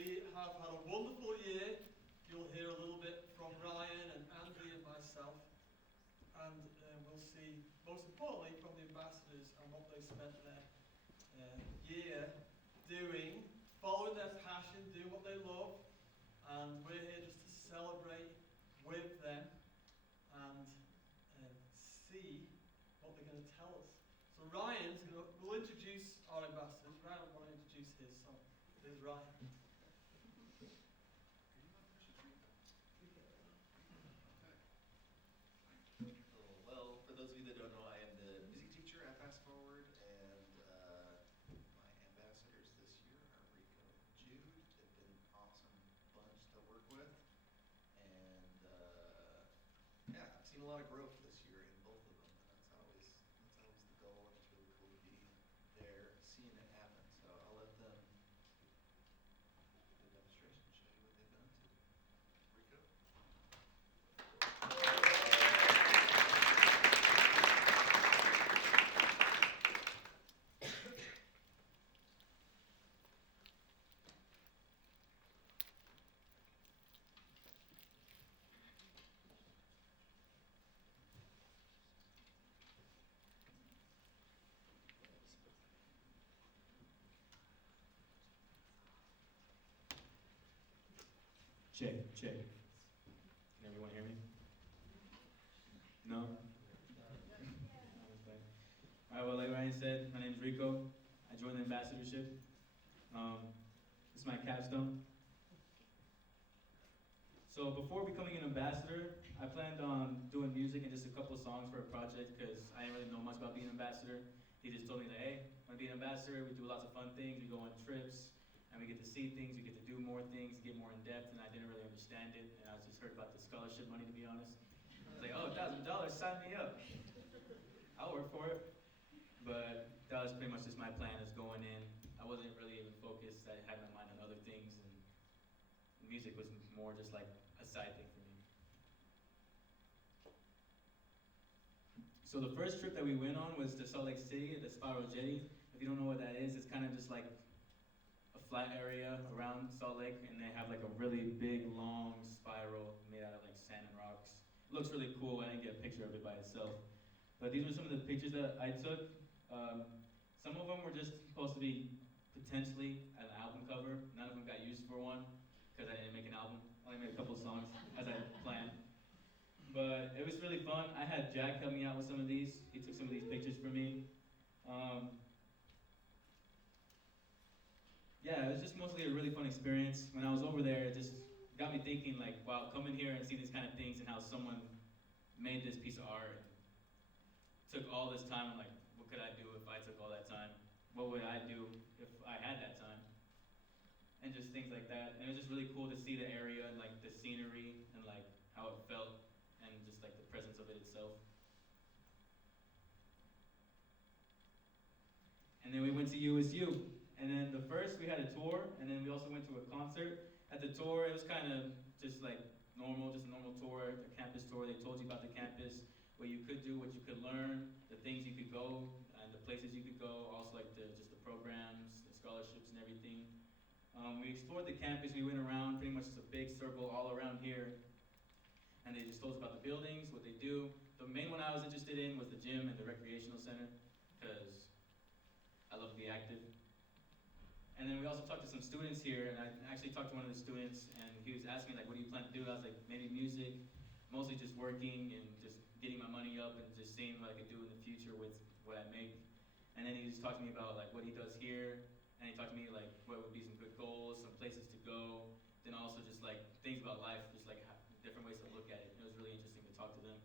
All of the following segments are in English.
we have had a wonderful year. You'll hear a little bit from Ryan and Andy and myself. And we'll see, most importantly, from the ambassadors and what they spent their year doing, following their passion, doing what they love. And we're here just to celebrate with them and see what they're going to tell us. So Ryan's will introduce our ambassadors. Ryan will want to introduce his, so here's Ryan. Well, for those of you that don't know, I am the music teacher at Fast Forward, and my ambassadors this year are Rico and Jude. They've been an awesome bunch to work with, and yeah, I've seen a lot of growth this year in both of them, and that's always the goal, and it's really cool to be there seeing it happen. So I'll let them do a demonstration and show you what they've done too. Rico? Check, check. Can everyone hear me? No? Alright, well, like Ryan said, my name is Rico. I joined the ambassadorship. This is my capstone. So before becoming an ambassador, I planned on doing music and just a couple of songs for a project because I didn't really know much about being an ambassador. He just told me that, hey, want to be an ambassador, we do lots of fun things, we go on trips, and we get to see things, we get to do more things, get more in depth, and I didn't really understand it, and I just heard about the scholarship money, to be honest. I was like, oh, $1,000, sign me up. I'll work for it. But that was pretty much just my plan as going in. I wasn't really even focused, I had my mind on other things, and music was more just like a side thing for me. So the first trip that we went on was to Salt Lake City at the Spiral Jetty. If you don't know what that is, it's kind of just like a flat area around Salt Lake, and they have like a really big, long spiral made out of like sand and rocks. It looks really cool. I didn't get a picture of it by itself. But these were some of the pictures that I took. Some of them were just supposed to be potentially an album cover. None of them got used for one because I didn't make an album. I only made a couple of songs as I planned. But it was really fun. I had Jack help me out with some of these. He took some of these pictures for me. Yeah, it was just mostly a really fun experience. When I was over there, it just got me thinking, like, wow, coming here and seeing these kind of things and how someone made this piece of art, took all this time, like, what could I do if I took all that time? What would I do if I had that time? And just things like that. And it was just really cool to see the area and like the scenery and like how it felt and just like the presence of it itself. And then we went to USU. And then the first we had a tour, and then we also went to a concert. At the tour, it was kind of just like normal, just a normal tour, a campus tour. They told you about the campus, what you could do, what you could learn, the things you could go, and the places you could go, also like just the programs, the scholarships and everything. We explored the campus, we went around, pretty much just a big circle all around here. And they just told us about the buildings, what they do. The main one I was interested in was the gym and the recreational center, because I love to be active. And then we also talked to some students here, and I actually talked to one of the students, and he was asking, like, what do you plan to do? I was like, maybe music, mostly just working and just getting my money up and just seeing what I could do in the future with what I make. And then he just talked to me about, like, what he does here, and he talked to me, like, what would be some good goals, some places to go, then also just, like, things about life, just, like, different ways to look at it. It was really interesting to talk to them.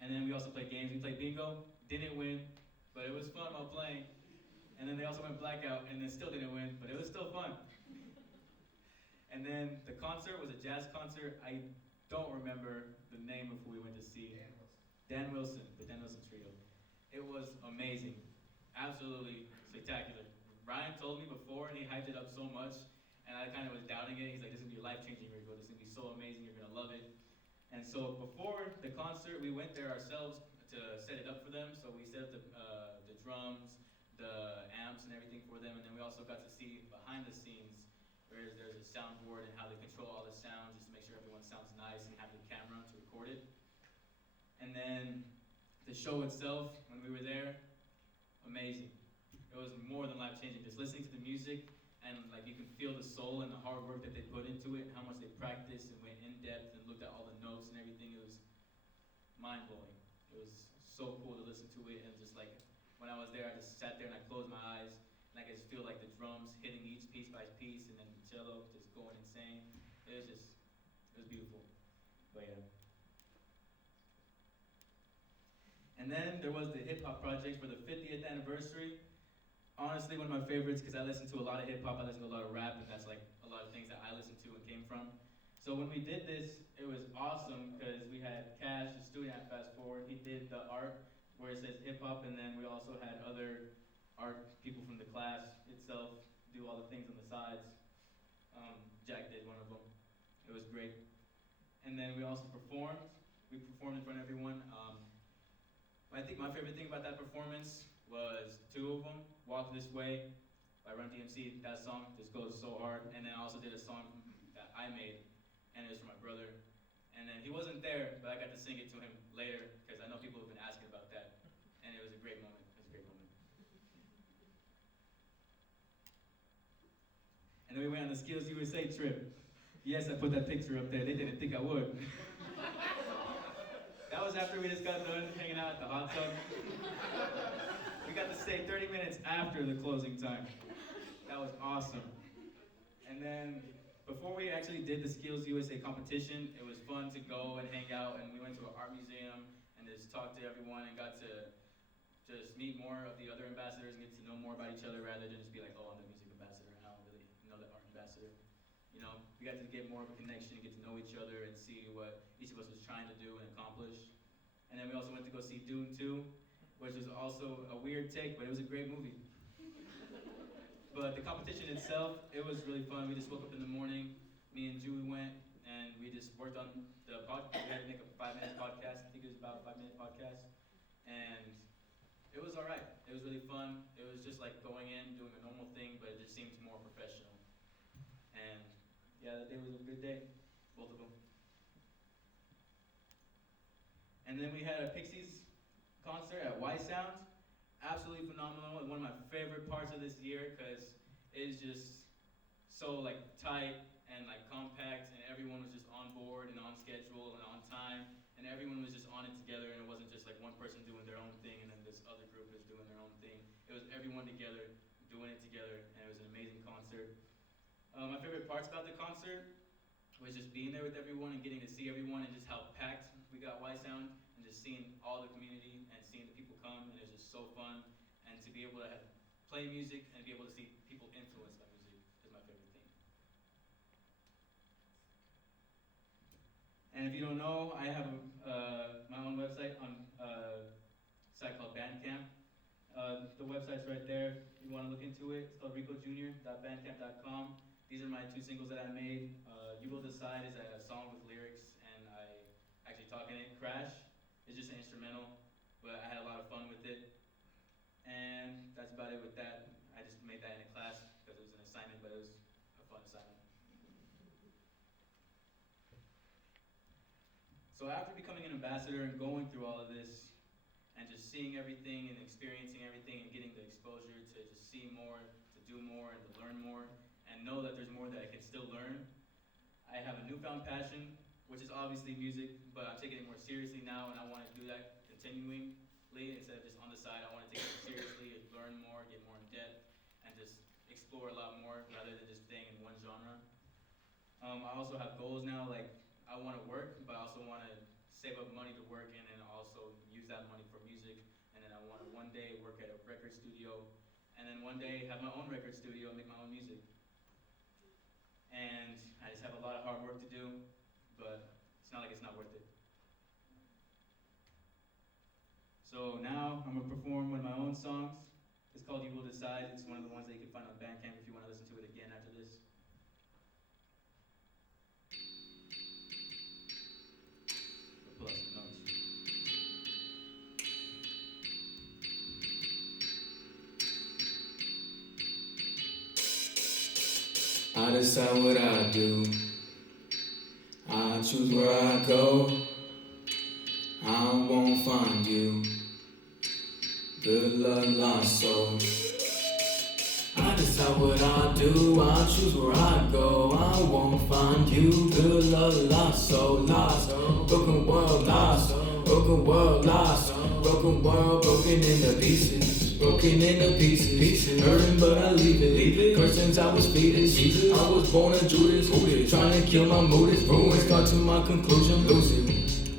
And then we also played games. We played bingo, didn't win, but it was fun while playing. And then they also went blackout, and then still didn't win, but it was still fun. And then the concert was a jazz concert. I don't remember the name of who we went to see. Dan Wilson, the Dan Wilson Trio. It was amazing, absolutely spectacular. Ryan told me before, and he hyped it up so much, and I kind of was doubting it. He's like, this is gonna be life-changing, Rico. This is gonna be so amazing, you're gonna love it. And so before the concert, we went there ourselves to set it up for them. So we set up the drums, the amps and everything for them, and then we also got to see behind the scenes whereas there's a soundboard and how they control all the sounds just to make sure everyone sounds nice and have the camera to record it. And then the show itself, when we were there, amazing. It was more than life-changing. Just listening to the music and like you can feel the soul and the hard work that they put into it and how much they practiced and went in depth and looked at all the notes and everything. It was mind-blowing. It was so cool to listen to it, and just like when I was there, I just sat there and I closed my eyes and I could just feel like the drums hitting each piece by piece and then the cello just going insane. It was beautiful. But yeah. And then there was the hip hop project for the 50th anniversary. Honestly, one of my favorites because I listen to a lot of hip hop, I listen to a lot of rap, and that's like a lot of things that I listen to and came from. So when we did this, it was awesome because we had Cash, a student at Fast Forward. He did the art where it says hip hop, and then we also had other art people from the class itself do all the things on the sides. Jack did one of them. It was great. And then we also performed. We performed in front of everyone. I think my favorite thing about that performance was two of them. Walk This Way by Run DMC. That song just goes so hard. And then I also did a song that I made, and it was for my brother. And then he wasn't there, but I got to sing it to him later because I know people have been asking about that. And it was a great moment. It was a great moment. And then we went on the Skills USA trip. Yes, I put that picture up there. They didn't think I would. That was after we just got done hanging out at the hot tub. We got to stay 30 minutes after the closing time. That was awesome. And then before we actually did the Skills USA competition, it was fun to go and hang out, and we went to an art museum and just talked to everyone and got to just meet more of the other ambassadors and get to know more about each other rather than just be like, oh, I'm the music ambassador, and I don't really know the art ambassador. You know, we got to get more of a connection and get to know each other and see what each of us was trying to do and accomplish. And then we also went to go see Dune 2, which was also a weird take, but it was a great movie. But the competition itself, it was really fun. We just woke up in the morning, me and Julie went, and we just worked on the podcast. We had to make a 5-minute podcast. I think it was about a 5-minute podcast. And it was all right. It was really fun. It was just like going in, doing a normal thing, but it just seemed more professional. And yeah, that day was a good day, both of them. And then we had a Pixies concert at Y Sound. Absolutely phenomenal, and one of my favorite parts of this year because it is just so like tight and like compact, and everyone was just on board and on schedule and on time, and everyone was just on it together, and it wasn't just like one person doing their own thing and then this other group is doing their own thing. It was everyone together doing it together, and it was an amazing concert. My favorite parts about the concert was just being there with everyone and getting to see everyone and just how packed we got Y Sound, and just seeing all the community and seeing the people come, and it was just so fun. And to be able to play music and be able to see people influenced by music is my favorite thing. And if you don't know, I have my own website on a site called Bandcamp. The website's right there. If you want to look into it, it's called ricojr.bandcamp.com. These are my 2 singles that I made. You Will Decide is a song with lyrics, and I actually talk in it. Crash is just an instrumental, but I had a lot of fun with it. And that's about it with that. I just made that in a class because it was an assignment, but it was a fun assignment. So after becoming an ambassador and going through all of this, and just seeing everything and experiencing everything and getting the exposure to just see more, to do more, and to learn more, and know that there's more that I can still learn, I have a newfound passion, which is obviously music, but I'm taking it more seriously now, and I want to do that continuingly instead of just on the side. I want to take it seriously, learn more, get more in depth, and just explore a lot more rather than just staying in one genre. I also have goals now, like I want to work, but I also want to save up money to work and then also use that money for music. And then I want to one day work at a record studio, and then one day have my own record studio and make my own music. And I just have a lot of hard work to do, but it's not like it's not worth it. So now I'm going to perform one of my own songs. It's called You Will Decide. It's one of the ones that you can find on Bandcamp if you want to listen to it again after this. We'll pull out some notes. I decide what I do. I choose where I go. I won't find you. Good luck, lost soul. I decide what I do. I choose where I go. I won't find you. Good luck, lost soul, lost. Broken world, lost. Broken world, lost. Broken world, broken into pieces. Broken into pieces. Hurting, but I leave it. Cursed since I was fetus. I was born a Judas. Trying to kill my mood is ruined. Got to my conclusion, losing.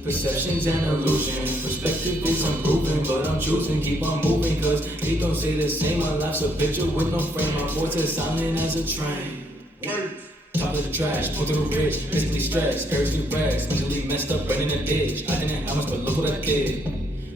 Perception's an illusion. Perspective is unproven, but I'm choosing. Keep on moving, cause it don't say the same. My life's a picture with no frame. My voice is silent as a train. Top of the trash, pull through the rich, physically stressed, spiritually rest, mentally messed up, right in a ditch. I didn't have much, but look what I did.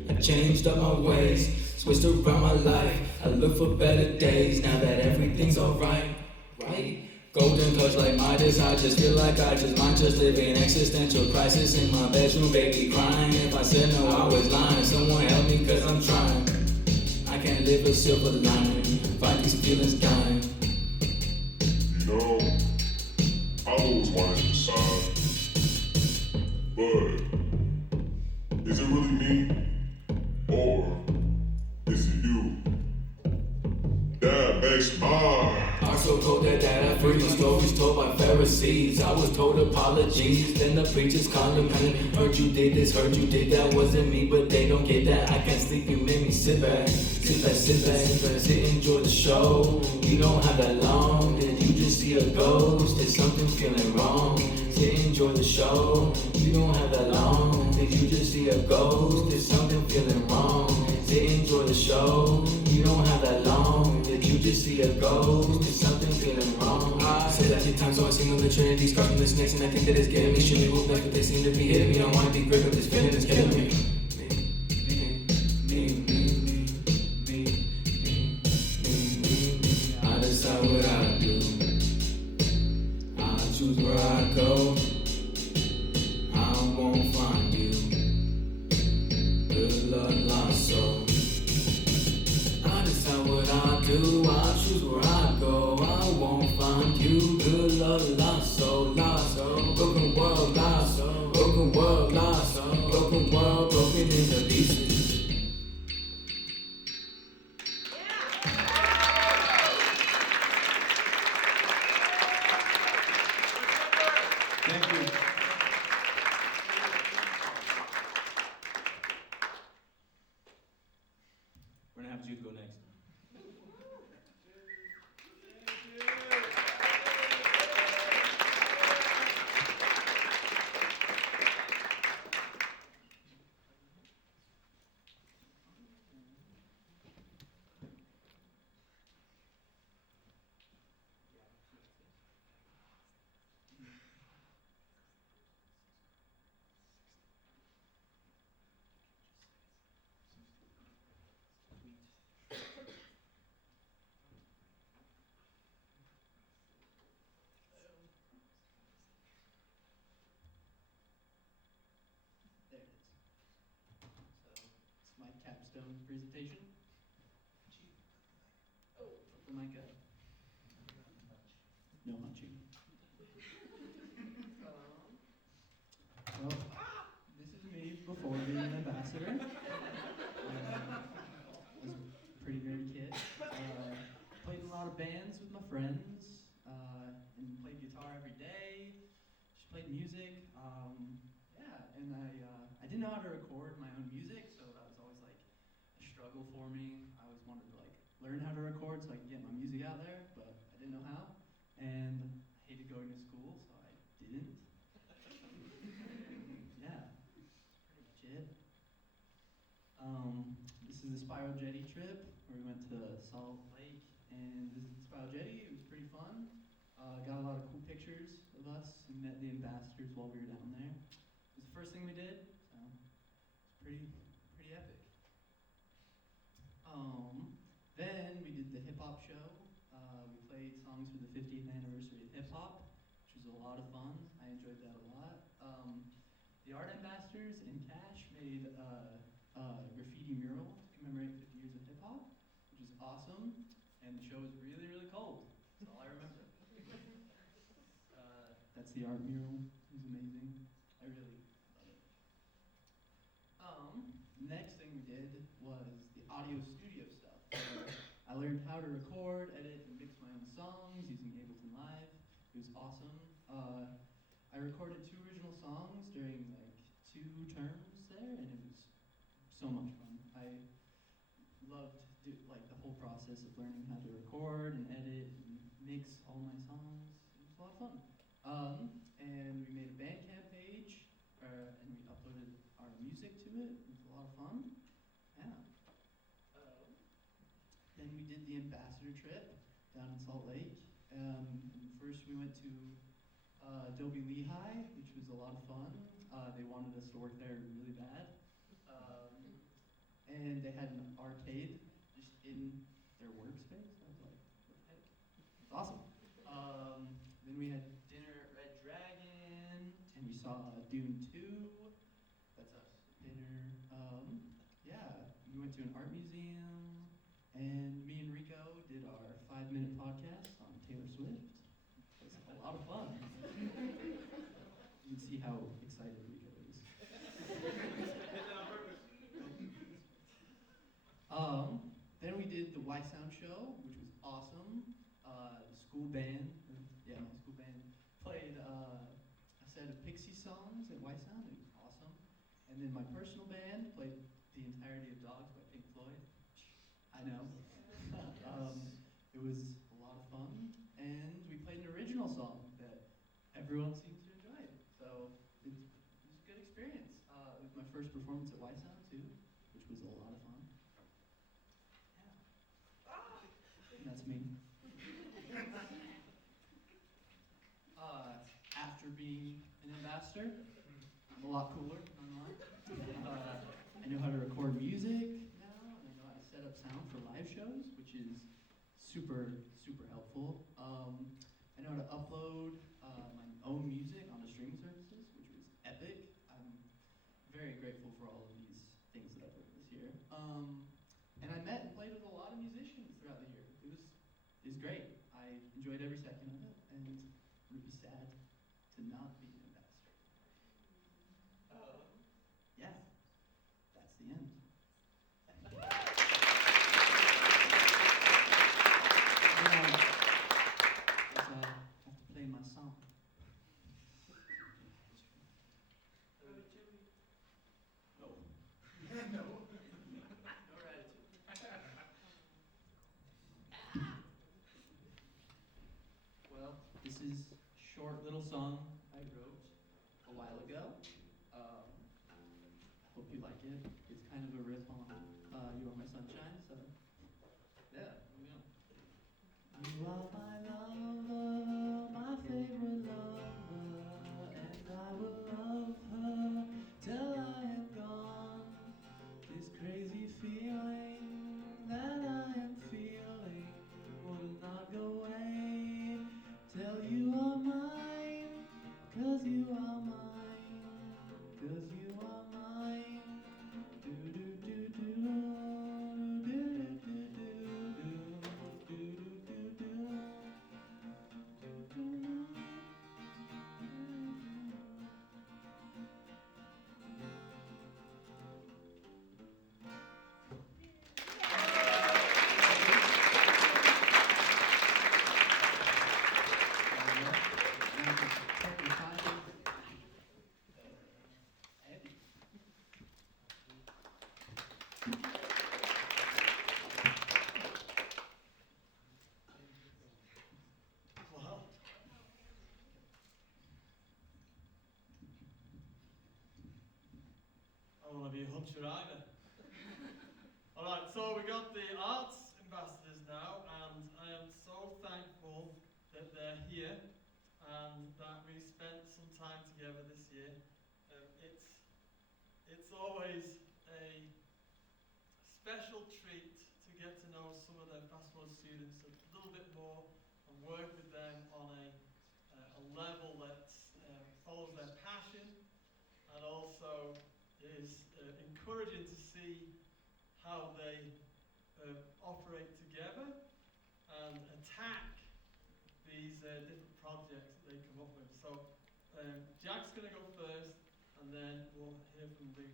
I changed up my ways, switched around my life. I look for better days, now that everything's alright, right? Golden touch like Midas, I just feel like I just might just live in existential crisis in my bedroom, baby crying. If I said no, I was lying. Someone help me, cause I'm trying. I can't live a silver lining, fight these feelings dying. You know, I've always wanted to decide, but is it really me, or is it you? That makes mine. I'm so cold that I freeze. Stories told by Pharisees. I was told apologies. Then the preachers calling me. Heard you did this, heard you did that. Wasn't me, but they don't get that. I can't sleep, you made me sit back. Sit back, sit back, sit, enjoy the show. You don't have that long. Did you just see a ghost? Did something feeling wrong? Sit, enjoy the show. You don't have that long. Did you just see a ghost? Did something feeling wrong? Sit, enjoy the show. You don't have that long. Did you just see a ghost? Did something feeling wrong? I said that 10 times, so I sing of the Trinity, scarfing the snakes, and I think that it's getting me. Shouldn't move like, but they seem to be hitting me. I wanna be great, but this feeling is killing me. I decide what I do. I choose where I go. I won't find you. Good luck, lost soul. I decide what I do. I choose where I go. I won't find you. Good luck, lost soul, lost. Broken world, lost. Broken world, lost. Broken world, broken into pieces. Thank you. We're gonna have Jude go next. There it is. So it's my capstone presentation. Oh, put the mic up. No, not you. Well, this is me before being an ambassador. I was a pretty nerdy kid. Played in a lot of bands with my friends, and played guitar every day. Just played music. Yeah, and I didn't know how to record my own music, so that was always like a struggle for me. I always wanted to like learn how to record so I could get my music out there, but I didn't know how. And I hated going to school, so I didn't. Yeah, pretty much it. This is the Spiral Jetty trip where we went to Salt Lake and visited the Spiral Jetty. It was pretty fun. Got a lot of cool pictures of us and met the ambassadors while we were down there. It was the first thing we did, so it's pretty epic. Then we did the hip hop show. We played songs for the 50th anniversary of hip hop, which was a lot of fun. I enjoyed that a lot. The art ambassadors and Cash made a graffiti mural to commemorate 50 years of hip hop, which is awesome. And the show was really, really cold. That's all I remember. That's the art mural. It was amazing. I really love it. Next thing we did was the audio studio stuff. I learned how to record, edit, and mix my own songs using Ableton Live. It was awesome. I recorded 2 original songs during like 2 terms there, and it was so much fun. I loved like the whole process of learning how to record and edit and mix all my songs. It was a lot of fun. And we made a Bandcamp page, and we uploaded our music to it. It was a lot of fun. Yeah. Then we did the ambassador trip down in Salt Lake. First we went to Adobe Lehigh, which was a lot of fun. They wanted us to work there really bad. And they had an arcade just in their workspace. I was like, what the heck? It's awesome. Then we had dinner at Red Dragon, and we saw Dune 2. That's us at dinner. Yeah, we went to an art museum, and me and Rico did our 5-minute podcast on Taylor Swift. It was a lot of fun. You can see how excited Rico is. Then we did the Y Sound show, which was awesome. The school band, my school band played a set of Pixie songs at Y Sound. It was awesome. And then my personal band played the entirety of Dogs by Pink Floyd. I know. It was a lot of fun, and we played an original song that everyone seems to enjoy. So it was a good experience. It was my first performance at Y Sound too, which was a lot of fun. And that's me. After being an ambassador, I'm a lot cooler, I'm not gonna lie. I know how to record music now, and I know how to set up sound for live shows, which is super, super helpful. I know how to upload my own music onto streaming services, which was epic. I'm very grateful for all of these things that I've learned this year. And I met and played with a lot of musicians throughout the year. It was great. I enjoyed every second of it, and would be sad to not be an ambassador. Yeah, that's the end. Now, I have to play my song. No. No. No gratitude. Well, this is a short little song I wrote a while ago. Hope you like it. It's kind of a riff on You Are My Sunshine, so yeah, here we go. You are my lover, my favorite lover, and I will love her till I am gone. This crazy feeling that I am feeling will not go away till you are mine, 'cause you are mine, 'cause you are mine. Do do do do do do do do do do do. Wow. I want to be a hunter either. Alright, so we got the arts ambassadors now, and I am so thankful that they're here and that we spent some time together this year. It's always a special treat to get to know some of the FastForward students a little bit more and work with them on a level that follows their passion and also is encouraging to see how they operate together and attack these different projects that they come up with. So Jack's going to go first, and then we'll hear from Luca.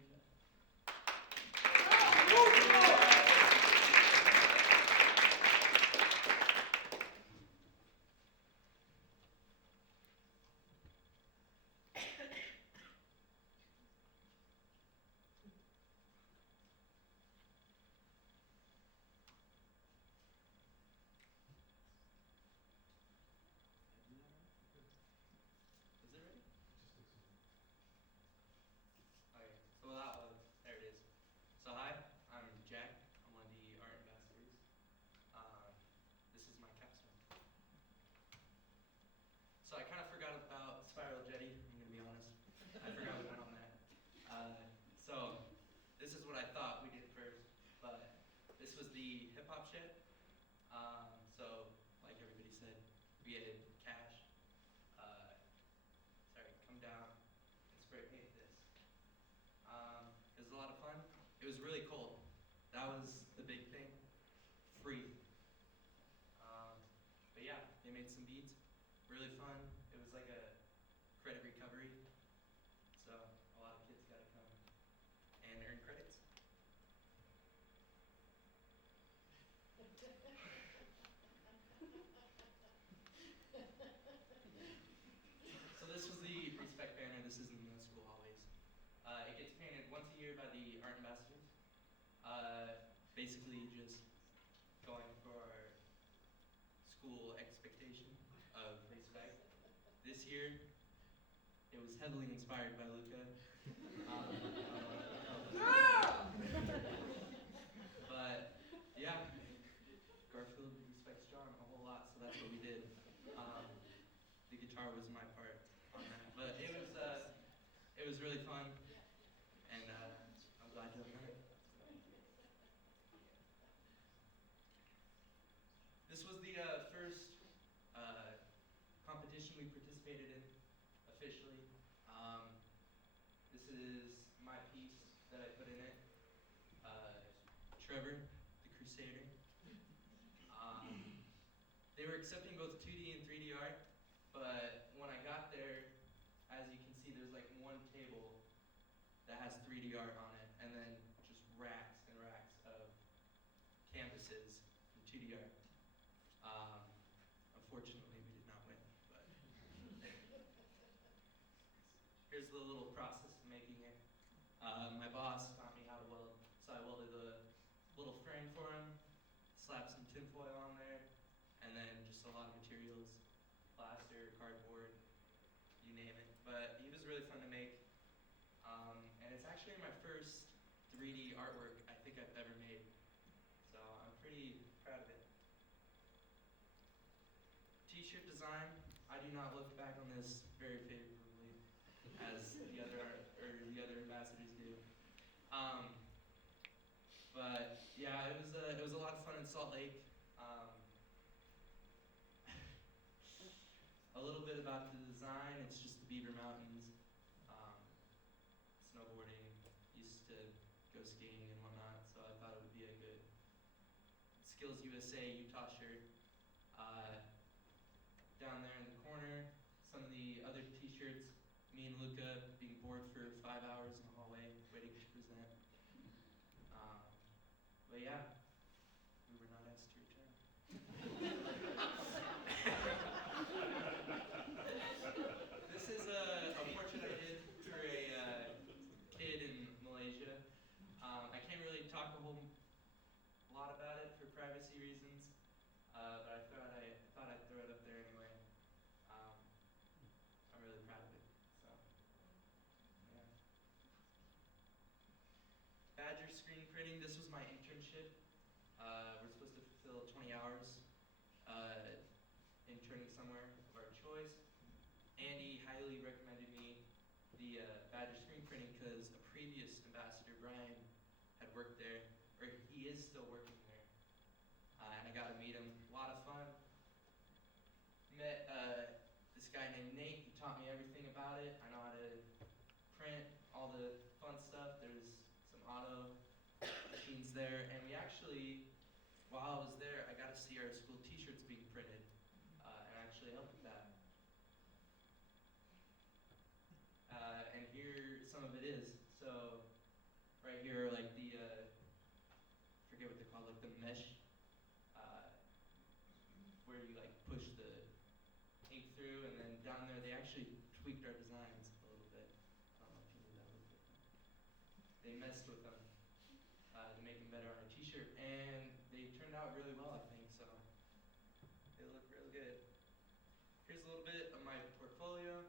Is it ready? Okay, so that one, there it is. So hi, I'm Jack. I'm one of the art ambassadors. This is my capstone. So I kind of forgot about Spiral Jetty, I'm gonna be honest. I forgot we went on that. So this is what I thought we did first, but this was the hip hop shit. So like everybody said, we had cash. Come down and spray paint this. It was a lot of fun. It was really cold. That was the big thing. Free. But yeah, they made some beats. Really fun. It was like a credit recovery. So a lot of kids got to come and earn credits. So this was the respect banner. This is in the school hallways. It gets painted once a year by the art ambassadors. Basically just going for our school expectation of respect. This year, it was heavily inspired by Luca. But yeah, Garfield respects John a whole lot, so that's what we did. The guitar was my part on that, but it was really fun, and I'm glad to have done it. This was the first competition we participated in officially. This is my piece that I put in it. Trevor, the Crusader. They were accepting both 2D and 3D art, but when I got there, as you can see, there's like one table that has 3D art on it, and then just racks and racks of canvases from 2D art. Unfortunately, we did not win, but here's the little process of making it. My boss taught me how to weld, so I welded a little frame for him, slapped some tinfoil on there, and then just a lot of materials, plaster, cardboard, you name it. But he was really fun to make, and it's actually my first 3D artwork I think I've ever made, so I'm pretty proud of it. T-shirt design, I do not look back on this very favorably, as the other ambassadors do. But yeah, it was a lot of fun in Salt Lake. A little bit about the design, it's just the Beaver Mountains, snowboarding, used to go skiing and whatnot, so I thought it would be a good Skills USA Utah shirt. Down there in the corner, some of the other t-shirts, me and Luca being bored for 5 hours in the hallway, waiting to present. But yeah, we were not asked to return. This is a portrait I did for a kid in Malaysia. I can't really talk a whole lot about it for privacy reasons, but I thought I'd throw it up there anyway. I'm really proud of it. So, yeah. Badger screen printing. This was my internship. We're supposed to fulfill 20 hours interning somewhere of our choice. Andy highly recommended me the Badger screen printing because a previous ambassador, Brian, had worked there, or he is still working there. And I got to meet him. A lot of fun. Met this guy named Nate. He taught me everything about it. I know how to print, all the fun stuff. There's some auto machines there. And we actually, while I was there, I got to see our school t-shirts being printed and actually help with that. through, and then down there they actually tweaked our designs a little bit. I don't know if you knew that a little bit. They messed with them to make them better on a t-shirt, and they turned out really well, I think, so they look real good. Here's a little bit of my portfolio.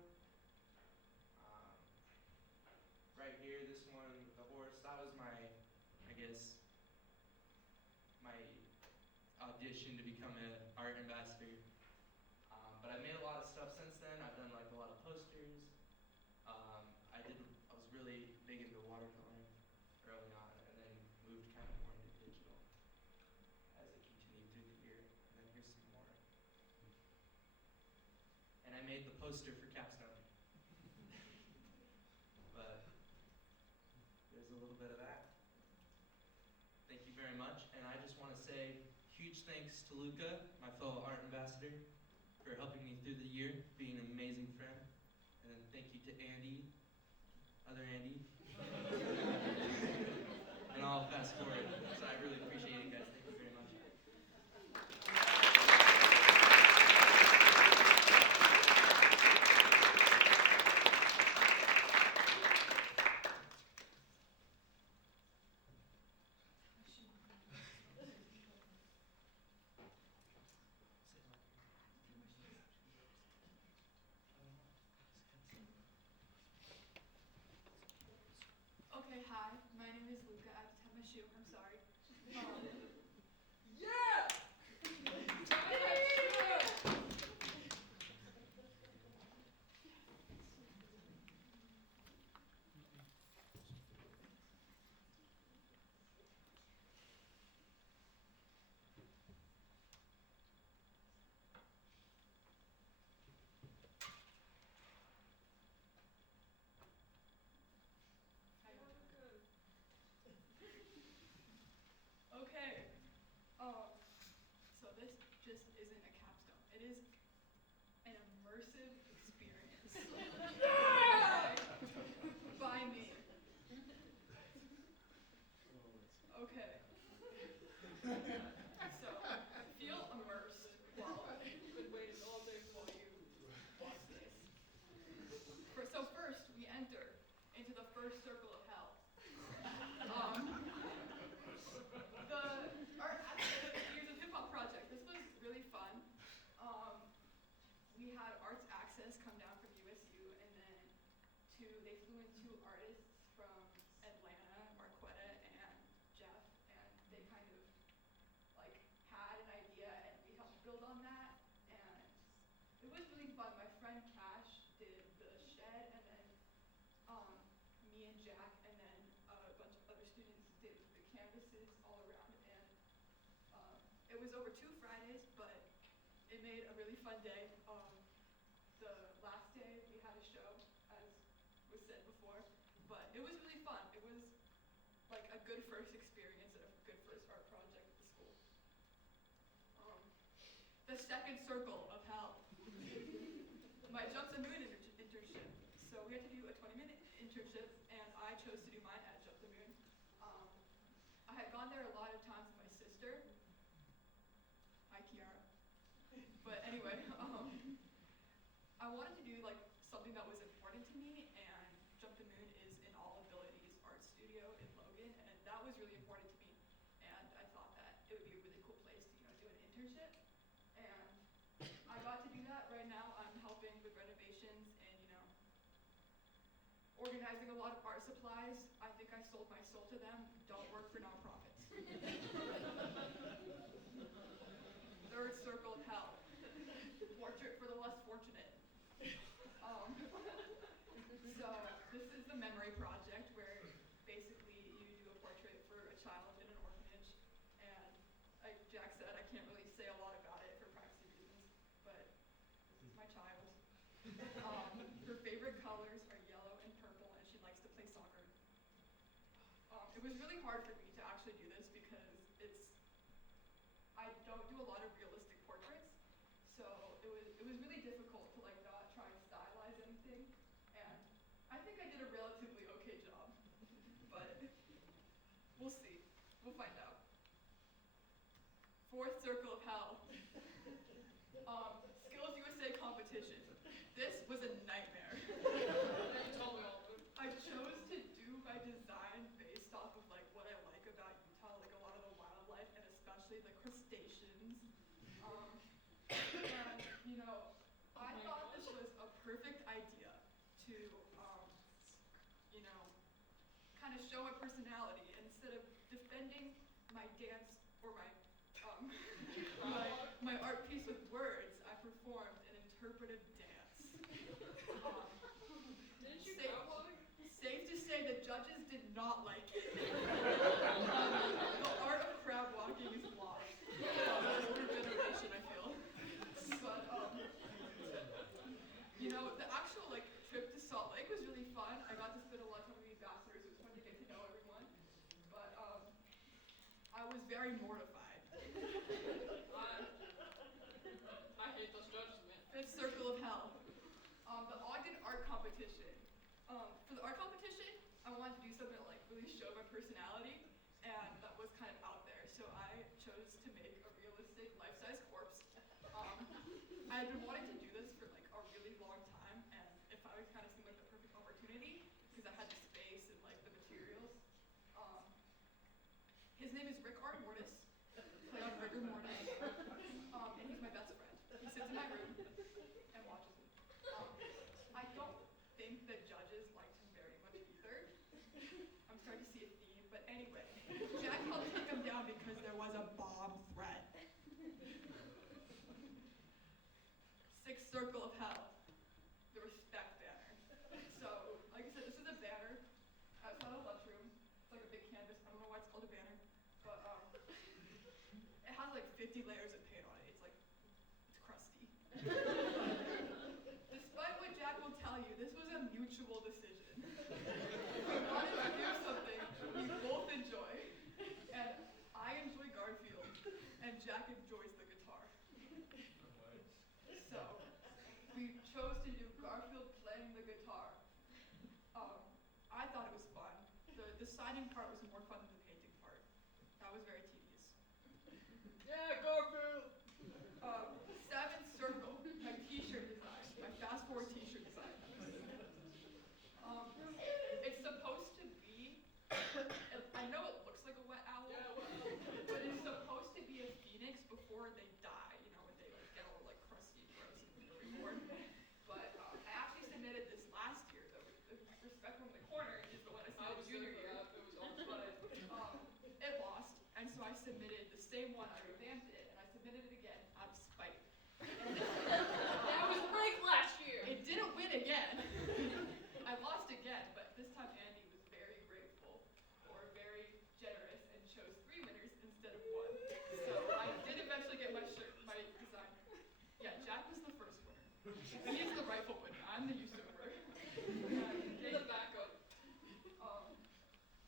Right here, this one with the horse, that was my, I guess, my audition to become an art ambassador. But I've made a lot of stuff since then. I've done like a lot of posters. I was really big into watercoloring early on, and then moved kind of more into digital as it continued through the year. And then here's some more. And I made the poster for Capstone. But there's a little bit of that. Thank you very much. And I just want to say huge thanks to Luca, my fellow art ambassador, for helping me through the year, being an amazing friend. And then thank you to Andy, other Andy, and all of Fast Forward. So I really appreciate it, guys. Thank you very much. Okay, hi. My name is Luca. I have to tie my shoe. I'm sorry. Yeah! Tie my shoe! Okay. So this just isn't a capstone. It is an immersive experience. By me. Okay. So feel immersed while I've been waiting all day for you watch this. So first we enter into the first circle of hell. The Years of Hip Hop project. This was really fun. We had Arts Access come down from USU, and then they flew in two artists from Atlanta, Marquetta and Jeff, and they kind of like had an idea, and we helped build on that, and it was really fun. My friend Cash did the shed, and then me and Jack, and then a bunch of other students did the canvases all around, and it was over 2 Fridays, but it made a really fun day. The last day we had a show, as was said before, but it was really fun. It was like a good first experience and a good first art project at the school. The second circle of hell. My Jump the Moon internship. So we had to do a 20-minute internship, and I chose to do mine at Jump the Moon. I had gone there a lot of times with my sister. Hi, Kiara. But anyway, I wanted to do like something that was important to me, and Jump the Moon is an All Abilities art studio in Logan, and that was really important to me. And I thought that it would be a really cool place to, do an internship. And I got to do that. Right now I'm helping with renovations and, organizing a lot of art supplies. I think I sold my soul to them. Don't work for nonprofits. Third circle of hell. Portrait for the less fortunate. So this is the memory project, where basically you do a portrait for a child in an orphanage. And like Jack said, I can't really say a lot about it for privacy reasons, but this is my child. Her favorite colors are yellow and purple, and she likes to play soccer. It was really hard for me to actually do this because I don't do a lot of realistic portraits, so it was really difficult to like not try and stylize anything, and I think I did a relatively okay job, but we'll see. We'll find out. Fourth circle of hell. Skills USA competition. especially the crustaceans. And, you know, I thought this was a perfect idea to, you know, kind of show my personality. And instead of defending my dance or my art piece with words, I performed an interpretive dance. Didn't you safe, crowd walk? safe to say the judges did not like it. The art of crowd walking is lost. Older generation, I feel. But you know, the actual trip to Salt Lake was really fun. I got to spend a lot of time with the ambassadors. It was fun to get to know everyone. But I was very mortified. I hate those judges, man. Fifth circle of hell. The Ogden art competition. For the art competition, I wanted to do something that really showed my personality, and that was kind of out there. So I chose to make a realistic life-size corpse. I had been wanting to do this for a really long time, and it finally kind of seemed like the perfect opportunity because I had the space and the materials. His name is Rick R. Mortis, played on Rigor Mortis, and he's my best friend. He sits in my room and watches me. I don't think the judges liked him very much either. I'm starting to see a theme, but anyway, Jack helped take him down because there was a bomb threat. Sixth circle of hell, the respect banner. So, like I said, this is a banner outside the lunchroom. It's like a big canvas. I don't know why it's called a banner, but it has 50 layers of paint on it. It's crusty. Despite what Jack will tell you, this was a mutual decision. We wanted to do something we both enjoy, and I enjoy Garfield, and Jack enjoys the guitar. So, we chose to do Garfield playing the guitar. I thought it was fun. The signing part was more fun than the painting part. That was very tedious. Yeah, Garfield! Seventh circle, my t-shirt design, my Fast Forward t-shirt design. It's supposed to be, I know it looks like a wet owl, but it's supposed to be a phoenix before they die, when they get all crusty and gross and reborn. But I actually submitted this last year, though. Respect from the Corner is the one I submitted junior year. It was awesome. But it lost, and so I submitted the same one. I revamped it, and I submitted it again out of spite. That was break last year. It didn't win again. I lost again, but this time Andy was very grateful, or very generous, and chose 3 winners instead of 1. So I did eventually get my design. Yeah, Jack was the first winner. He's the rightful winner. I'm the usurper. The backup.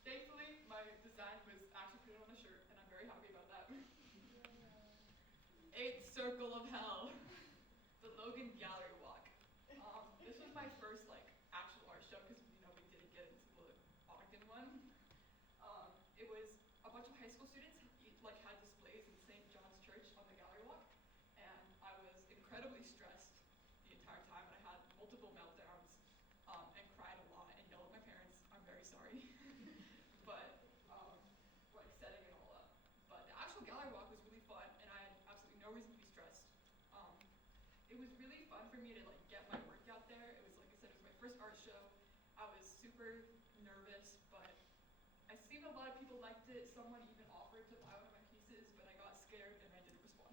Thankfully, my design was actually put on a shirt, and I'm very happy about that. Eighth circle of hell, the Logan Gallery Walk. This was my first actual art show because we didn't get into the Ogden one. It was a bunch of high school students had displays in St. John's Church on the Gallery Walk, and I was incredibly stressed the entire time. And I had multiple meltdowns and cried a lot and yelled at my parents. I'm very sorry, but setting it all up. But the actual gallery walk was really fun, and I had absolutely no reason to be stressed. It was really fun for me to get my work out there. It was like I said, it was my first art show. I was super nervous, but I seen a lot of people liked it. Someone even offered to buy one of my pieces, but I got scared and I didn't respond.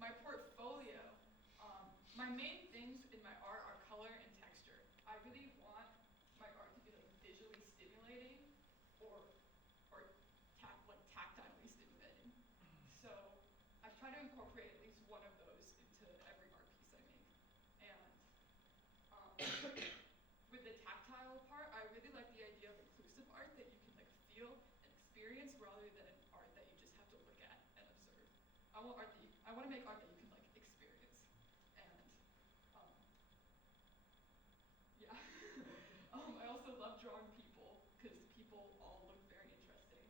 My portfolio. My main things in my art are color and texture. I really want my art to be visually stimulating or tactilely stimulating. So I try to incorporate at least one of those into every art piece I make. And with the tactile part, I really like the idea of inclusive art that you can feel and experience rather than an art that you just have to look at and observe. I want to make art that you can experience. And yeah. I also love drawing people because people all look very interesting.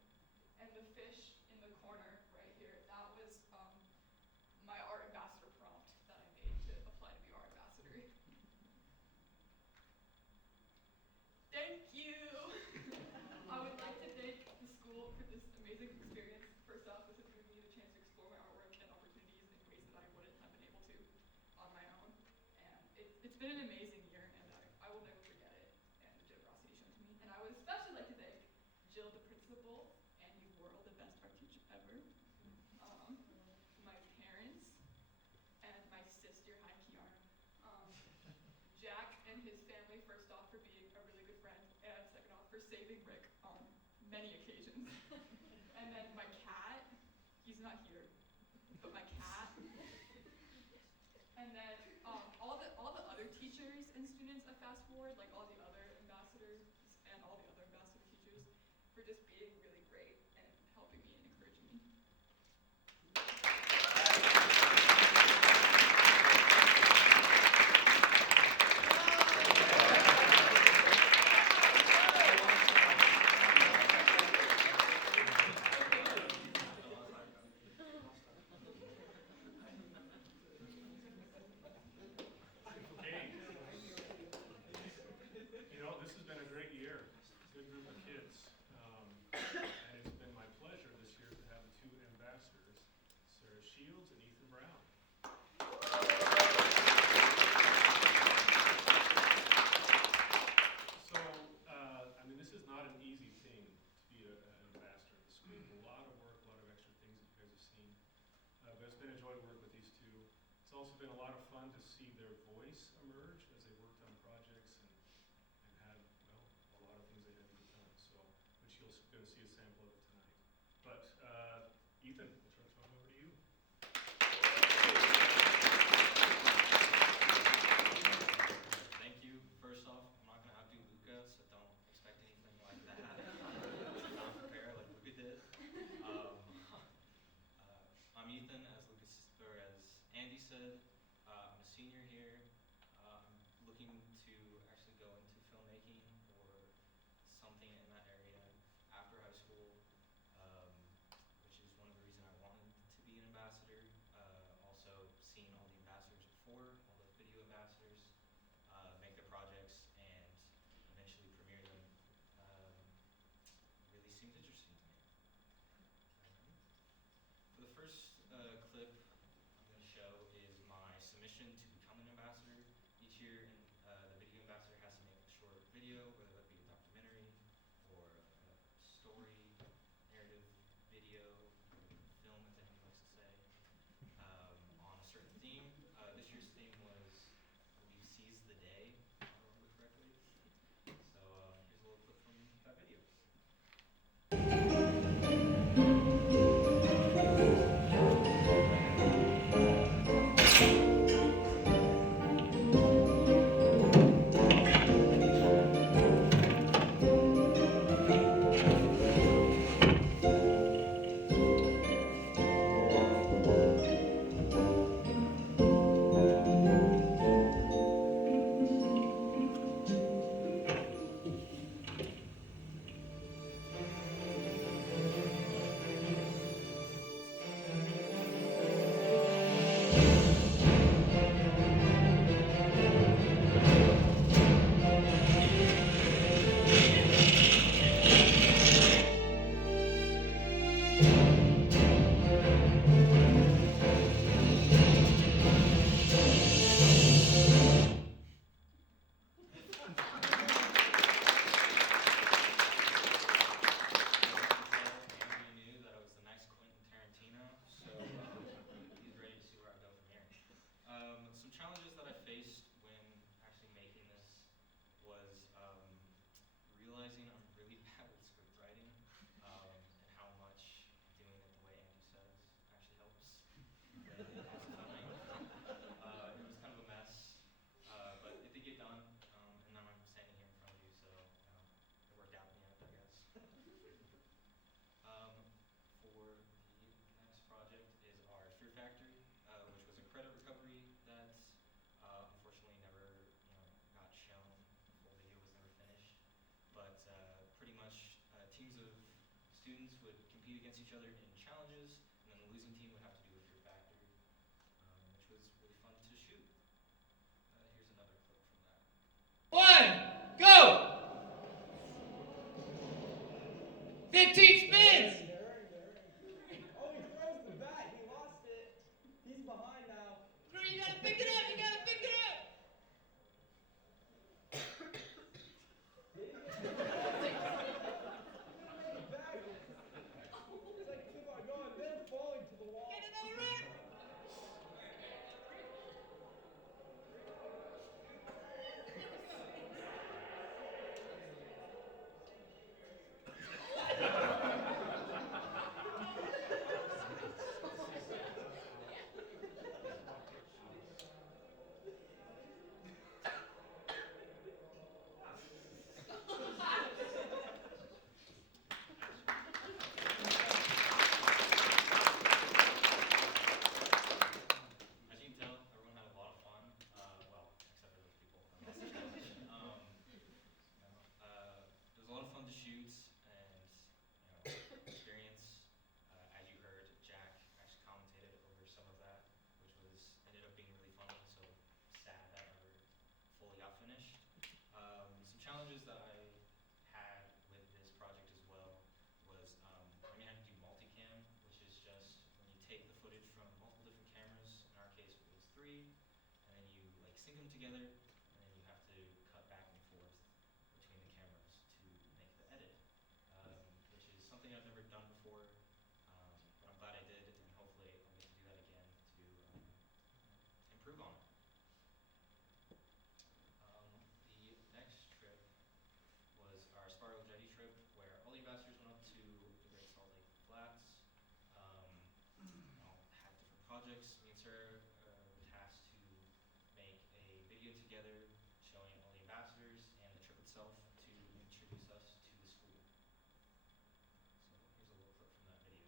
And the fish in the corner right here, that was my art ambassador prompt that I made to apply to be art ambassador. Thank you. I would like been an amazing year, and I will never forget it, and the generosity shown to me. And I would especially like to thank Jill, the principal, Andy Worrell, the best art teacher ever, my parents, and my sister, hi Kiara. Jack and his family, first off, for being a really good friend, and second off, for saving Rick on many occasions. And then my cat, he's not here, but my cat. And then all the other teachers and students at Fast Forward, like all the other ambassadors and all the other ambassador teachers, for just being really great and helping me and encouraging me. Okay. You know, this has been a great year. Good group of kids. And it's been my pleasure this year to have the two ambassadors, Sarah Shields and Ethan Brown. So, I mean, this is not an easy thing to be an ambassador of the school. A lot of work, a lot of extra things that you guys have seen. But it's been a joy to work with these two. It's also been a lot of fun to see their voice emerge as they worked on projects and had, well, a lot of things they had to get done. So, which you're going to see a sample of it tonight. But Ethan, I'll turn it over to you. Thank you. First off, I'm not going to outdo Luca, so don't expect anything like that. Not prepare like Luca did. I'm Ethan, as Andy said. I'm a senior here. I'm looking to actually go into filmmaking or something in that area after high school, which is one of the reasons I wanted to be an ambassador. Also, seeing all the ambassadors before, all those video ambassadors, make their projects and eventually premiere them, really seems interesting to me. For the first clip I'm going to show is my submission to become an ambassador. Each year, the video ambassador has to make a short video, whether that be a documentary or a story, narrative video, film, as Andy likes to say, on a certain theme. This year's theme was, I believe, Seize the Day, if I remember correctly. So here's a little clip from that video. Challenges that I faced when actually making this was realizing I'm really bad with script writing, and how much doing it the way Andy says actually helps when it comes to filming. It was kind of a mess, but it did get done, and now I'm standing here in front of you, so it worked out in the end, I guess. For the next project is our Fear Factory, which was a credit recovery that unfortunately never, got shown. The full video was never finished. But pretty much teams of students would compete against each other in challenges, and then the losing team would have to do a Fear Factory, which was really fun to shoot. Here's another clip from that. 1, go! 15 spins! Oh, he throws the bat. He lost it. He's behind now. You gotta pick it up, you gotta pick it up! sync them together, and then you have to cut back and forth between the cameras to make the edit, which is something I've never done before, but I'm glad I did, and hopefully I'll get to do that again to improve on it. The next trip was our Spiral Jetty trip, where all the ambassadors went up to the Great Salt Lake Flats. Had different projects. Me and Sarah were tasked to make a video together showing all the ambassadors and the trip itself to introduce us to the school. So here's a little clip from that video.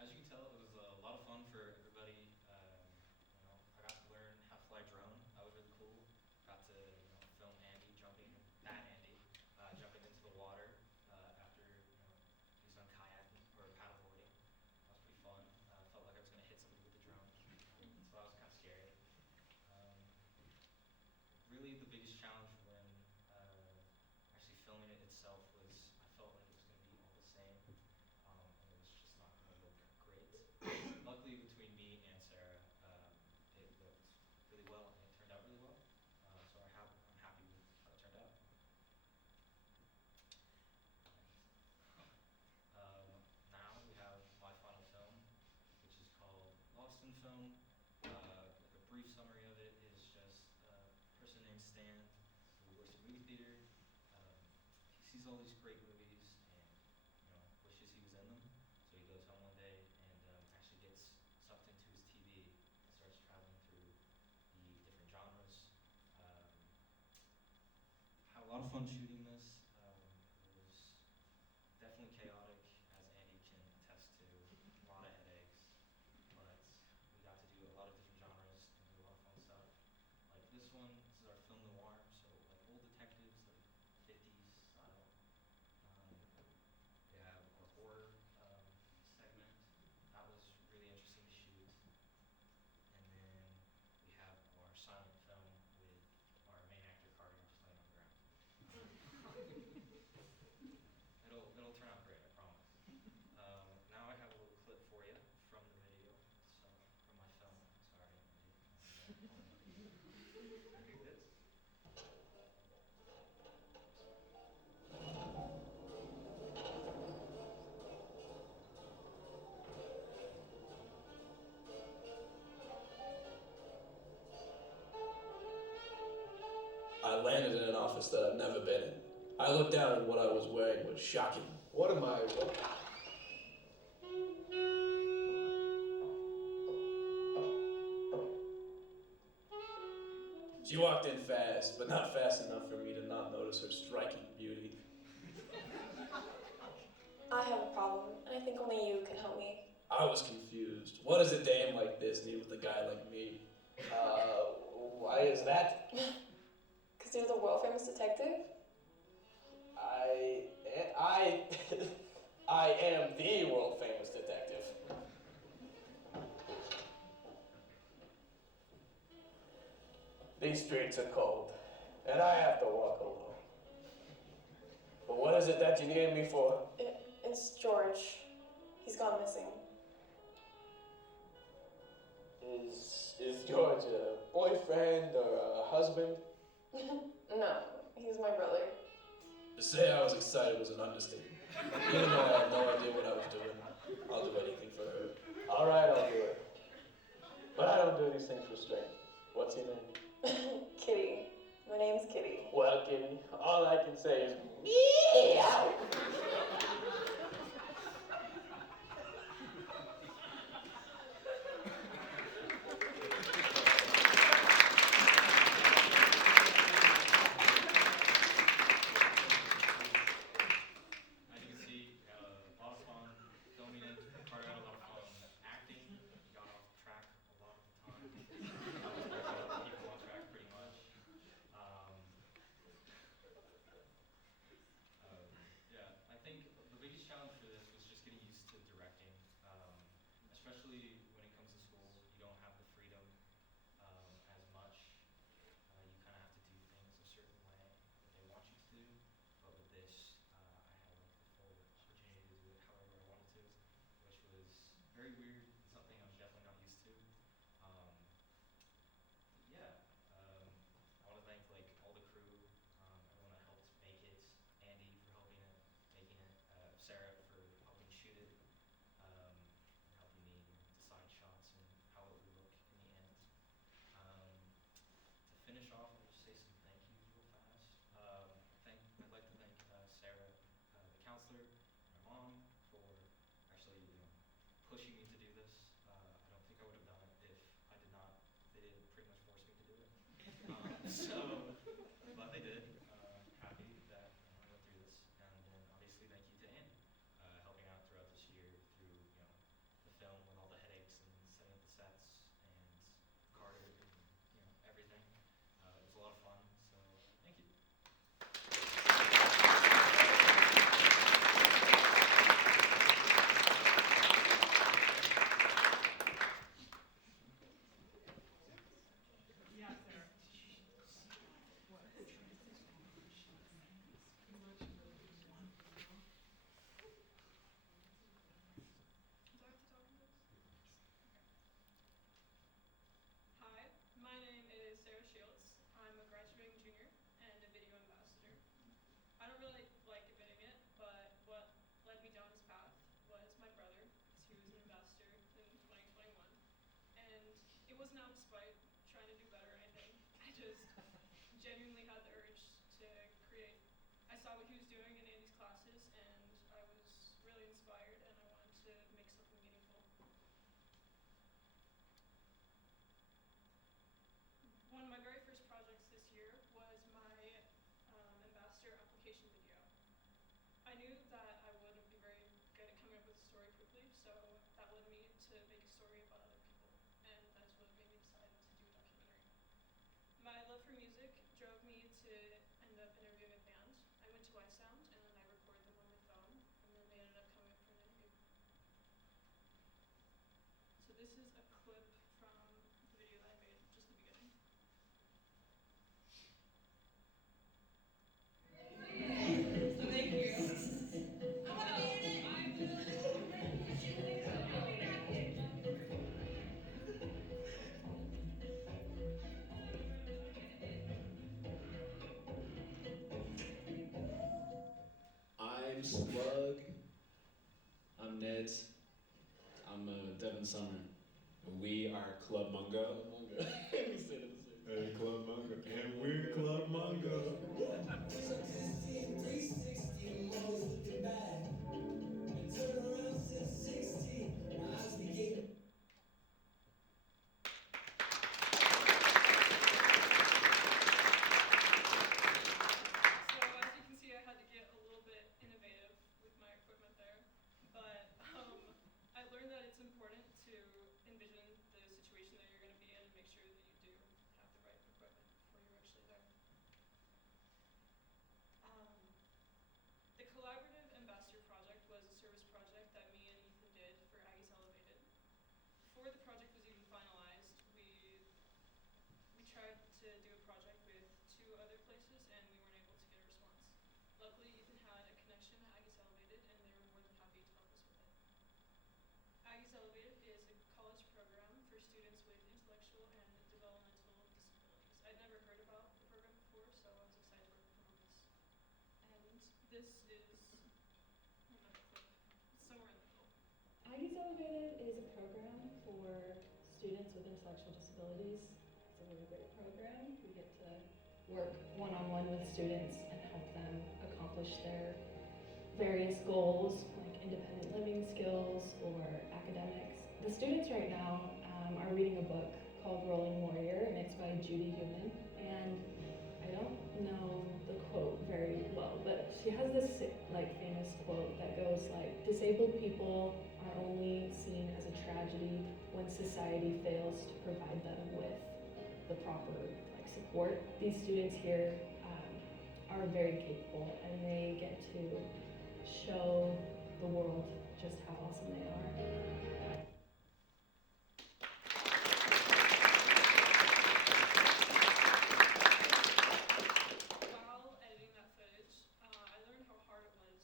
As you can tell, it was a lot of fun for everybody. I got to learn how to fly drone. That was really cool. Got to film Andy jumping, jumping into the water after he was done kayaking or paddleboarding. That was pretty fun. Felt like I was going to hit somebody with the drone, so that was kind of scary. Really, the biggest challenge when actually filming it itself was I felt like it was going to be all the same. And it was just not going to look great. Luckily, between me and Sarah, it looked really well and it turned out really well. So I'm happy with how it turned out. Now we have my final film, which is called Lost in Film. Like a brief summary of it is just a person named Stan who works in a movie theater. He sees all these great movies and wishes he was in them. So he goes home one day and actually gets sucked into his TV and starts traveling through the different genres. Had a lot of fun shooting this. It was definitely chaotic, as Andy can attest to. A lot of headaches, but we got to do a lot of different genres and do a lot of fun stuff. Like this one, this is our film noir, so like old detectives, like 50s style. We have our horror segment. That was really interesting to shoot. And then we have our silent film with our main actor Carter just laying on the ground. It'll turn out great, I promise. Now I have a little clip for you from the video, so from my film. Sorry, Andy. Here it is. I landed in an office that I've never been in. I looked down and what I was wearing was shocking. What am I? She walked in fast, but not fast enough for me to not notice her striking beauty. I have a problem, and I think only you can help me. I was confused. What does a dame like this need with a guy like me? Why is that? Because you're the world famous detective? I am the world famous detective. These streets are cold, and I have to walk alone. But what is it that you needed me for? It's George. He's gone missing. Is George a boyfriend or a husband? No, he's my brother. To say I was excited was an understatement. Even though I had no idea what I was doing, I'll do anything for her. All right, I'll do it. But I don't do these things for strength. What's your name? Kitty. My name's Kitty. Well, Kitty, all I can say is meow. So, but they did. Happy that I went through this, and then obviously thank you to Andy, helping out throughout this year through the film with all the headaches and setting up the sets, and Carter and everything. It was a lot of fun. So thank you. Yeah, Sarah. Do I have to talk into this? Okay. Hi, my name is Sarah Shields. I'm a graduating junior and a video ambassador. I don't really like admitting it, but what led me down this path was my brother, because he was an ambassador in 2021. And it wasn't out of spite, trying to do better or anything. I just genuinely had the urge to create. I saw what he was doing in Andy's classes, and I was really inspired, and I wanted to make something meaningful. One of my very first projects this year was my ambassador application video. I knew that I wouldn't be very good at coming up with a story quickly, so that led me to make a story about other people, and that's what made me decide to do a documentary. My love for music drove me to end up interviewing a band. I went to iSound, and then I recorded them on my phone, and then they ended up coming up for an interview. So this is a clip from the video that I made, just the beginning. Thank you. I'm Slug. I'm Ned. I'm Devin Summer. And we are Club Mungo. We said it the same. Hey, Club Mungo. And we're Club Mungo. So as you can see, I had to get a little bit innovative with my equipment there, but I learned that it's important to envision the situation that you're going to be in and make sure that you do have the right equipment before you're actually there. The Collaborative Ambassador Project was a service project that me and Ethan did for Aggies Elevated. Before the project was even finalized, we tried to do a project with 2 other places, and we weren't able to get a response. Luckily, Ethan had a connection at Aggies Elevated, and they were more than happy to help us with it. Aggies Elevated is a college program for students with intellectual and developmental disabilities. I'd never heard about the program before, so I was excited to work with them on this. And this is another clip. It's somewhere in the middle. Aggies Elevated is a program for students with intellectual disabilities. It's a really great program. We get to work one-on-one with students and help them accomplish their various goals, like independent living skills or academics. The students right now are reading a book called Rolling Warrior, and it's by Judy Human. And I don't know the quote very well, but she has this famous quote that goes like, "Disabled people are only seen as a tragedy when society fails to provide them with the proper support." These students here are very capable, and they get to show the world just how awesome they are. While editing that footage, I learned how hard it was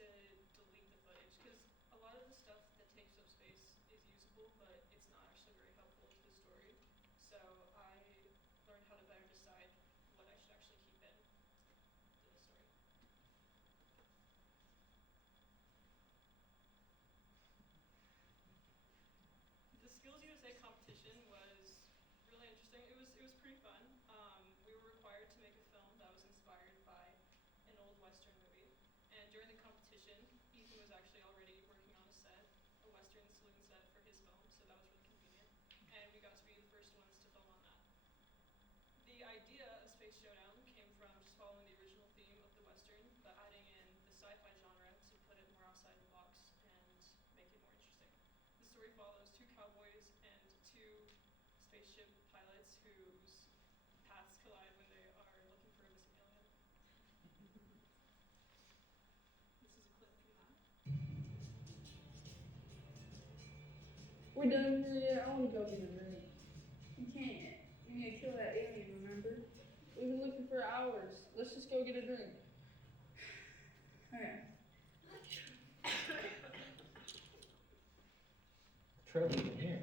to delete the footage, because a lot of the stuff that takes up space is usable, but it's not actually very helpful to the story. So I learned how to better decide what I should actually keep in the story. The Skills USA competition was really interesting. It was pretty fun. We were required to make a film that was inspired by an old Western movie. And during the competition, Ethan was actually already working on a set, a Western saloon set for his film, so that was really convenient. And we got to be the first ones to film on that. The idea starship pilots whose paths collide when they are looking for a missing alien. This is a clip from that. We're done for yet. I want to go get a drink. You can't. We need to kill that alien, remember? We've been looking for hours. Let's just go get a drink. Okay. Trevor's in here.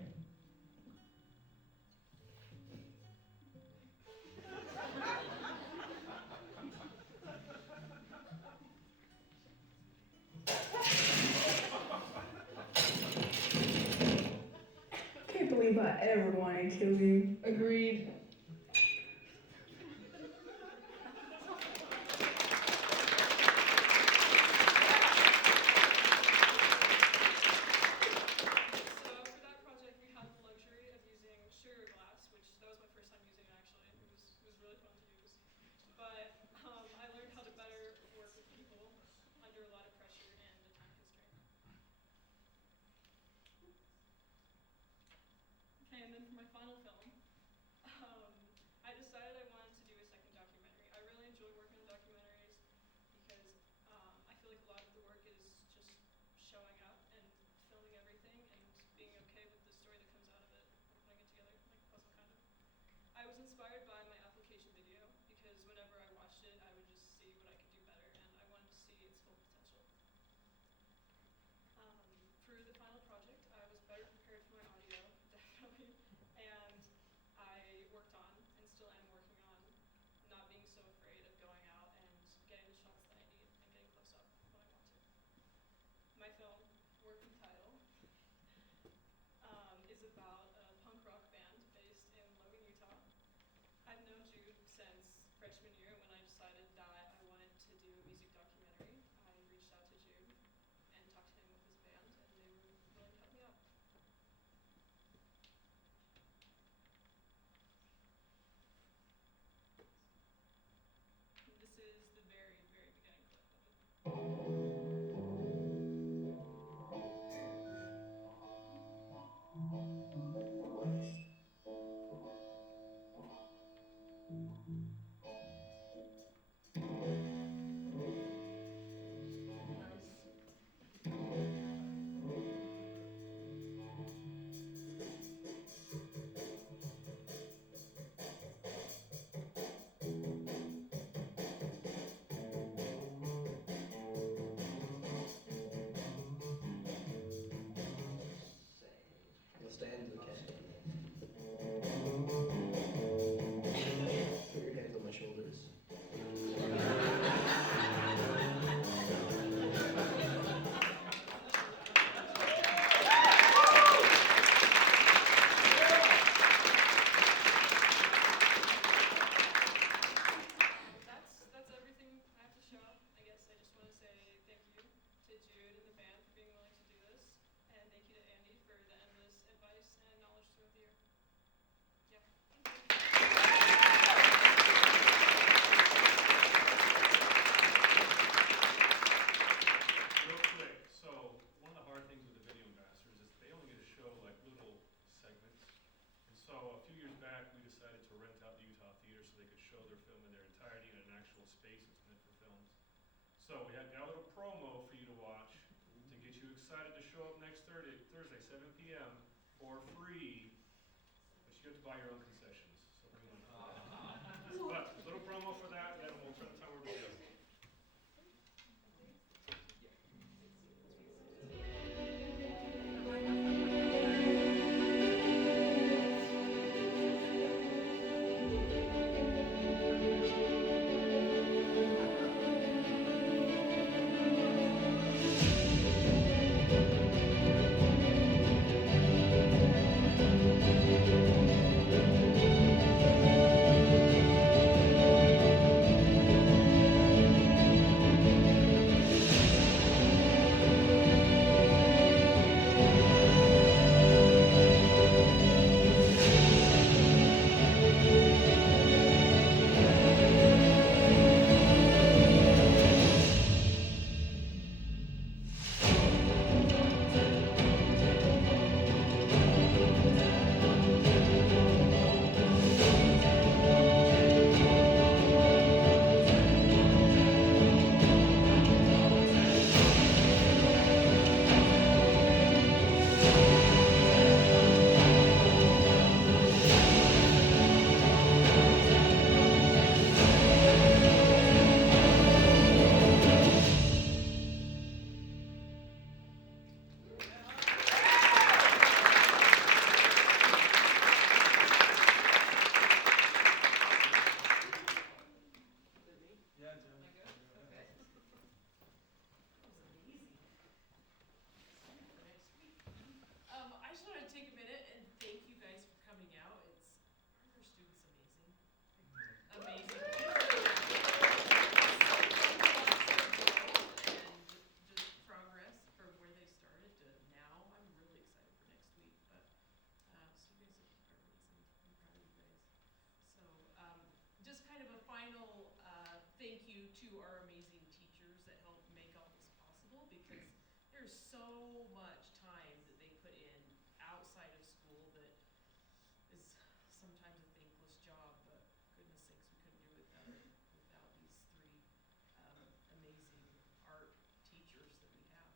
Can't believe I ever wanted to kill you. Agreed. So for that project, we had the luxury of using sugar glass, which that was my first time using it actually. It was really fun to use. But I learned how to better work with people under a lot of pressure and a time constraint. Okay, and then for my final film, I decided I wanted to do a second documentary. I really enjoy working on documentaries because I feel like a lot of the work is just showing up and filming everything and being okay with the story that comes out of it and putting it together like a puzzle kind of. I was inspired by my application video because whenever I watched it, I would just see what I could do better and I wanted to see its full potential. For the final project, I was better prepared for my audio, definitely, and I worked on, and still am working on, not being so afraid of going out and getting the shots that I need and getting close up when I want to. My film, working title, is about a punk rock band based in Logan, Utah. I've known Jude since freshman year when I decided that I wanted to do a music documentary. I reached out to Jude and talked to him with his band, and they were willing to help me out. And this is the very, very beginning clip of it. The stands okay. Put your hands on my shoulders. That's everything I have to show. I guess I just want to say thank you to Jude and the band for being willing to do this, and thank you to Andy for the endless advice and knowledge throughout the year. Yeah. Real quick, so one of the hard things with the video ambassadors is they only get to show like little segments. And so a few years back, we decided to rent out the Utah Theater so they could show their film in their entirety in an actual space that's meant for films. So we got a little promo for you to watch to get you excited to show up next Thursday, 7 p.m. for free. But you have to buy your own concessions. So bring them on. But a little promo for that, and then we'll turn the time over to you. so much time that they put in outside of school that is sometimes a thankless job, but goodness sakes, we couldn't do it without these three amazing art teachers that we have.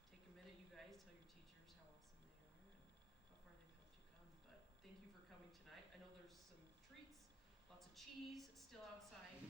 So take a minute, you guys, tell your teachers how awesome they are and how far they've helped you come. But thank you for coming tonight. I know there's some treats, lots of cheese still outside.